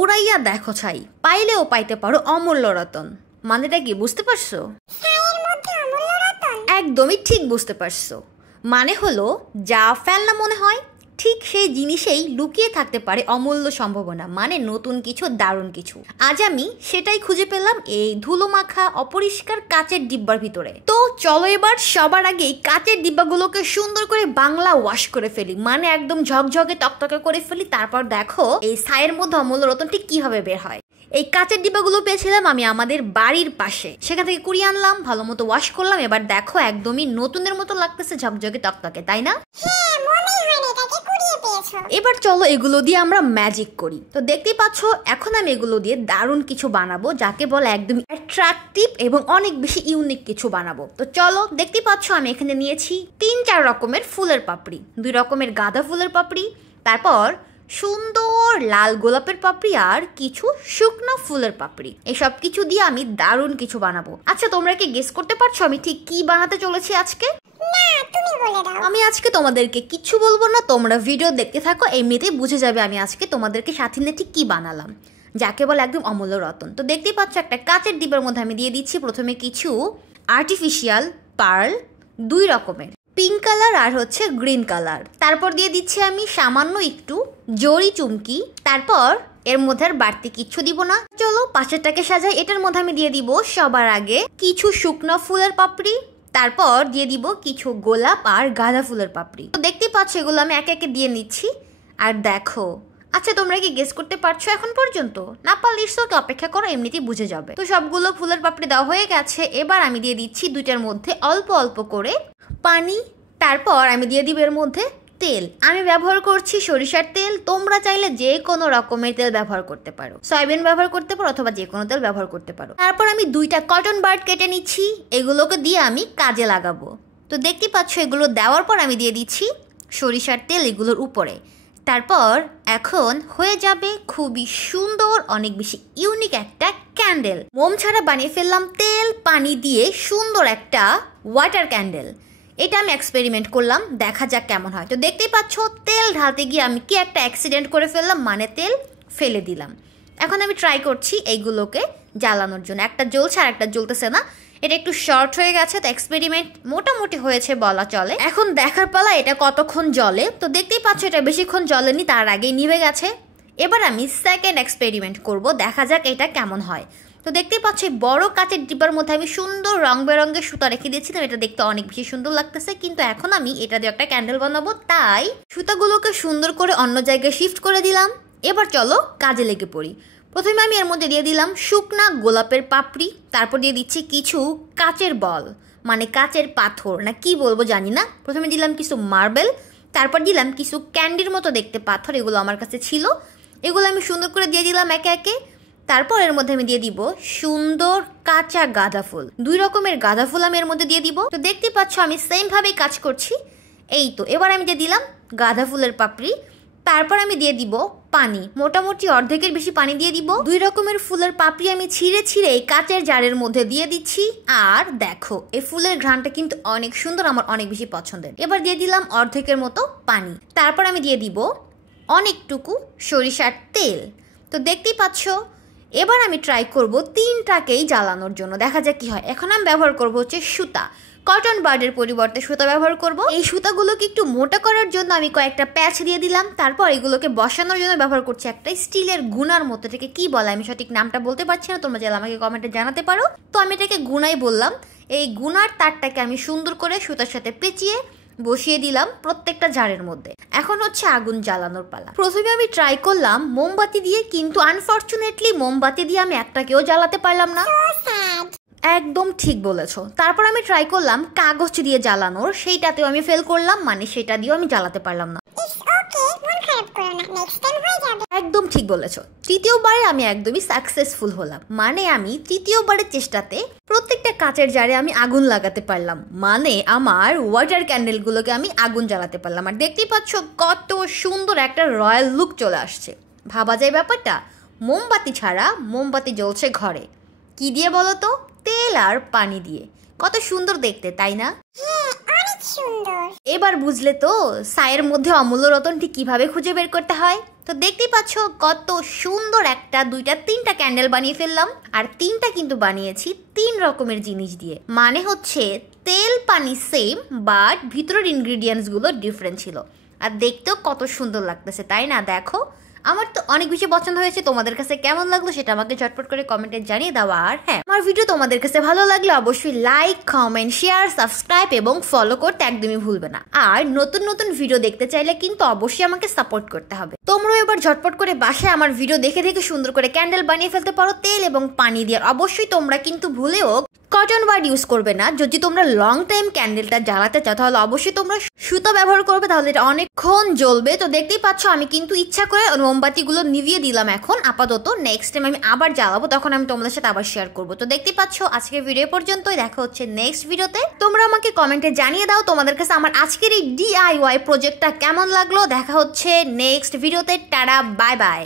উড়াইয়া দেখো ছাই, পাইলেও পাইতে পারো অমূল্য রতন। মানেটা কি বুঝতে পারছো? একদমই ঠিক বুঝতে পারছো। মানে হলো যা ফেলনা মনে হয় ঠিক সেই জিনিসেই লুকিয়ে থাকতে পারে অমূল্য সম্ভাবনা, মানে নতুন কিছু, দারুণ কিছু। আজ আমি সেটাই খুঁজে পেলাম এই ধুলো মাখা অপরিষ্কার কাচের ডিব্বার ভিতরে। তো চলো এবার সবার আগেই কাচের ডিব্বাগুলোকে সুন্দর করে বাংলা ওয়াশ করে ফেলি, মানে একদম ঝকঝকে টকটকে করে ফেলি। তারপর দেখো এই ছাইয়ের মধ্যে অমূল্য রতনটি কিভাবে বের হয়। এই কাচের ডিব্বাগুলো পেয়েছিলাম আমি আমাদের বাড়ির পাশে, সেখান থেকে কুড়িয়ে আনলাম, ভালো মতো ওয়াশ করলাম। এবার দেখো একদমই নতুনের মতো লাগতেছে, ঝকঝকে টকটকে, তাই না? এবার চলো এগুলো দিয়ে আমরা ম্যাজিক করি। তো দেখতেই পাচ্ছ এখন আমি এগুলো দিয়ে দারুণ কিছু বানাবো, যাকে বলে একদম অ্যাট্রাকটিভ এবং অনেক বেশি ইউনিক কিছু বানাবো। তো চলো, দেখতেই পাচ্ছ আমি এখানে নিয়েছি 3-4 রকমের ফুলের পাপড়ি, 2 রকমের গাঁদা ফুলের পাপড়ি, তারপর সুন্দর লাল গোলাপের পাপড়ি আর কিছু শুকনো ফুলের পাপড়ি। এসব কিছু দিয়ে আমি দারুণ কিছু বানাবো। আচ্ছা, তোমরা কি গেস করতে পারছো আমি ঠিক কি বানাতে চলেছি আজকে? আমি আজকে তোমাদেরকে কিছু বলবো না, তোমরা ভিডিও দেখতে থাকো, এমনিতেই বুঝে যাবে আমি আজকে তোমাদেরকে সাথে নিয়ে ঠিক কি বানালাম, যাকে বলে একদম অমূল্য রতন। তো দেখতেই পাচ্ছ একটা কাচের ডিব্বার মধ্যে আমি দিয়ে দিচ্ছি প্রথমে কিছু আর্টিফিশিয়াল পার্ল, 2 রকমের, পিঙ্ক কালার আর হচ্ছে গ্রিন কালার। তারপর দিয়ে দিচ্ছি আমি সামান্য একটু জরি চুমকি। তারপর এর মধ্যে আর বাড়তি কিছু দিব না। চলো পাশেরটাকে সাজাই। এটার মধ্যে আমি দিয়ে দিব সবার আগে কিছু শুকনো ফুলের পাপড়ি, তারপর দিয়ে দিব কিছু গোলাপ আর গাঁদা ফুলের পাপড়ি। তো দেখতেই পাচ্ছ এগুলো আমি একে একে দিয়ে নিচ্ছি। আর দেখো, আচ্ছা তোমরা কি গেস করতে পারছো এখন পর্যন্ত? না পারলে ইটসকে অপেক্ষা করো, এমনিতেই বুঝে যাবে। তো সবগুলো ফুলের পাপড়ি দেওয়া হয়ে গেছে। এবার আমি দিয়ে দিচ্ছি 2টার মধ্যে অল্প অল্প করে পানি। তারপর আমি দিয়ে দিব এর মধ্যে তেল। আমি ব্যবহার করছি সরিষার তেল, তোমরা চাইলে যে কোনো রকমের তেল ব্যবহার করতে পারো, সয়াবিন ব্যবহার করতে পারো অথবা যে কোনো তেল ব্যবহার করতে পারো। তারপর আমি 2টা কটন বাড কেটে নিচ্ছি, এগুলোকে দিয়ে আমি কাজে লাগাবো। তো দেখতেই পাচ্ছ এগুলো দেওয়ার পর আমি দিয়ে দিচ্ছি সরিষার তেল এগুলোর উপরে। তারপর এখন হয়ে যাবে খুবই সুন্দর, অনেক বেশি ইউনিক একটা ক্যান্ডেল। মোম ছাড়া বানিয়ে ফেললাম তেল পানি দিয়ে সুন্দর একটা ওয়াটার ক্যান্ডেল। এটা আমি এক্সপেরিমেন্ট করলাম, দেখা যাক কেমন হয়। তো দেখতেই পাচ্ছ তেল ঢালতে গিয়ে আমি কি একটা অ্যাক্সিডেন্ট করে ফেললাম, মানে তেল ফেলে দিলাম। এখন আমি ট্রাই করছি এইগুলোকে জ্বালানোর জন্য, একটা জ্বলছে আর একটা জ্বলতেছে না। এটা একটু শর্ট হয়ে গেছে, তো এক্সপেরিমেন্ট মোটামুটি হয়েছে বলা চলে। এখন দেখার পালা এটা কতক্ষণ জ্বলে। তো দেখতেই পাচ্ছ এটা বেশিক্ষণ জ্বলেনি, তার আগেই নিভে গেছে। এবার আমি সেকেন্ড এক্সপেরিমেন্ট করব, দেখা যাক এটা কেমন হয়। তো দেখতেই পাচ্ছ বড় কাচের ডিব্বার মধ্যে আমি সুন্দর রং বেরঙের সুতা রেখে দিয়েছিলাম, এটা দেখতে অনেক বেশি সুন্দর লাগতেছে। কিন্তু এখন আমি এটা দিয়ে একটা ক্যান্ডেল বানাবো, তাই সুতাগুলোকে সুন্দর করে অন্য জায়গায় শিফট করে দিলাম। এবার চলো কাজে লেগে পড়ি। প্রথমে আমি এর মধ্যে দিয়ে দিলাম শুকনা গোলাপের পাপড়ি, তারপর দিয়ে দিচ্ছি কিছু কাচের বল, মানে কাচের পাথর না কি বলবো জানি না। প্রথমে দিলাম কিছু মার্বেল, তারপর দিলাম কিছু ক্যান্ডির মতো দেখতে পাথর, এগুলো আমার কাছে ছিল, এগুলো আমি সুন্দর করে দিয়ে দিলাম একে একে। তারপর এর মধ্যে আমি দিয়ে দিব সুন্দর কাঁচা গাঁদা ফুল, 2 রকমের গাঁদা ফুল আমি এর মধ্যে দিয়ে দিব। তো দেখতে পাচ্ছ আমি সেম ভাবেই কাজ করছি। এই তো এবার আমি দিয়ে দিলাম গাঁদা ফুলের পাপড়ি, তারপর আমি দিয়ে দিব পানি, মোটামুটি অর্ধেকের বেশি পানি দিয়ে দিব। 2 রকমের ফুলের পাপড়ি আমি ছিঁড়ে ছিঁড়ে এই কাচের জারের মধ্যে দিয়ে দিচ্ছি। আর দেখো এই ফুলের ঘ্রাণটা কিন্তু অনেক সুন্দর, আমার অনেক বেশি পছন্দের। এবার দিয়ে দিলাম অর্ধেকের মতো পানি, তারপর আমি দিয়ে দিব অনেকটুকু সরিষার তেল। তো দেখতেই পাচ্ছ এবার আমি ট্রাই করব 3টাকেই জ্বালানোর জন্য, দেখা যাক কি হয়। এখন আমি ব্যবহার করব হচ্ছে সুতা, কটন বার্ডের পরিবর্তে সুতা ব্যবহার করব। এই সুতাগুলোকে একটু মোটা করার জন্য আমি কয়েকটা প্যাচ দিয়ে দিলাম। তারপর এগুলোকে বসানোর জন্য ব্যবহার করছি একটা স্টিলের গুনার মতো, এটাকে কি বলে আমি সঠিক নামটা বলতে পারছি না, তোমরা চাইলে আমাকে কমেন্টে জানাতে পারো। তো আমি এটাকে গুনাই বললাম। এই গুনার তারটাকে আমি সুন্দর করে সুতার সাথে পেঁচিয়ে বসিয়ে দিলাম প্রত্যেকটা জারের মধ্যে। এখন হচ্ছে আগুন জ্বালানোর পালা। প্রথমে আমি ট্রাই করলাম মোমবাতি দিয়ে, কিন্তু আনফরচুনেটলি মোমবাতি দিয়ে আমি একটাকেও জ্বালাতে পারলাম না। একদম ঠিক বলেছো। তারপর আমি ট্রাই করলাম কাগজ দিয়ে জ্বালানোর, সেইটাতেও আমি ফেল করলাম, মানে সেটা দিয়েও আমি জ্বালাতে পারলাম না। একদম ঠিক বলেছো। তৃতীয়বারে আমি একদমই সাকসেসফুল হলাম, মানে আমি তৃতীয়বারের চেষ্টাতে প্রত্যেকটা কাচের জারে আমি আগুন লাগাতে পারলাম, মানে আমার ওয়াটার ক্যান্ডেলগুলোকে আমি আগুন জ্বালাতে পারলাম। আর দেখতেই পাচ্ছ কত সুন্দর একটা রয়্যাল লুক চলে আসছে। ভাবা যায় ব্যাপারটা, মোমবাতি ছাড়া মোমবাতি জ্বলছে ঘরে, কি দিয়ে বলো তো? তেল আর পানি দিয়ে। কত সুন্দর দেখতে, তাই না? অনেক সুন্দর। এবার বুঝলে তো ছায়ের মধ্যে অমূল্য রতনটি কিভাবে খুঁজে বের করতে হয়। তো দেখতেই পাচ্ছ কত সুন্দর একটা, দুইটা, তিনটা ক্যান্ডেল বানিয়ে ফেললাম। আর তিনটা কিন্তু বানিয়েছি 3 রকমের জিনিস দিয়ে। মানে হচ্ছে তেল পানি সেম, বাট ভিতরের ইনগ্রিডিয়েন্টস গুলো ডিফারেন্ট ছিল। আর দেখতেও কত সুন্দর লাগতেছে, তাই না? দেখো, আমার তো অনেক বেশি পছন্দ হয়েছে। তোমাদের কাছে কেমন লাগলো সেটা আমাকে ঝটপট করে কমেন্টে জানিয়ে দাও। আর হ্যাঁ, আমার ভিডিও তোমাদের কাছে ভালো লাগলে অবশ্যই লাইক, কমেন্ট, শেয়ার, সাবস্ক্রাইব এবং ফলো করতে একদমই ভুলবে না। আর নতুন নতুন ভিডিও দেখতে চাইলে কিন্তু অবশ্যই আমাকে সাপোর্ট করতে হবে। তোমরাও এবার ঝটপট করে বাসায় আমার ভিডিও দেখে দেখে সুন্দর করে ক্যান্ডেল বানিয়ে ফেলতে পারো তেল এবং পানি দিয়ে। অবশ্যই তোমরা কিন্তু ভুলেও কটন বাড ইউজ করবে না। যদি তোমরা লং টাইম ক্যান্ডেলটা জ্বালাতে চাও তাহলে অবশ্যই তোমরা সুতো ব্যবহার করবে, তাহলে এটা অনেকক্ষণ জ্বলবে। তো দেখতেই পাচ্ছ আমি কিন্তু ইচ্ছা করে মোমবাতিগুলো নিভিয়ে দিলাম এখন আপাতত। নেক্সট টাইম আমি আবার জ্বালাবো, তখন আমি তোমাদের সাথে আবার শেয়ার করবো। তো দেখতেই পাচ্ছ আজকের ভিডিও পর্যন্তই, দেখা হচ্ছে নেক্সট ভিডিওতে। তোমরা আমাকে কমেন্টে জানিয়ে দাও তোমাদের কাছে আমার আজকের এই DIY প্রজেক্টটা কেমন লাগলো। দেখা হচ্ছে নেক্সট ভিডিওতে। Tata, bye bye.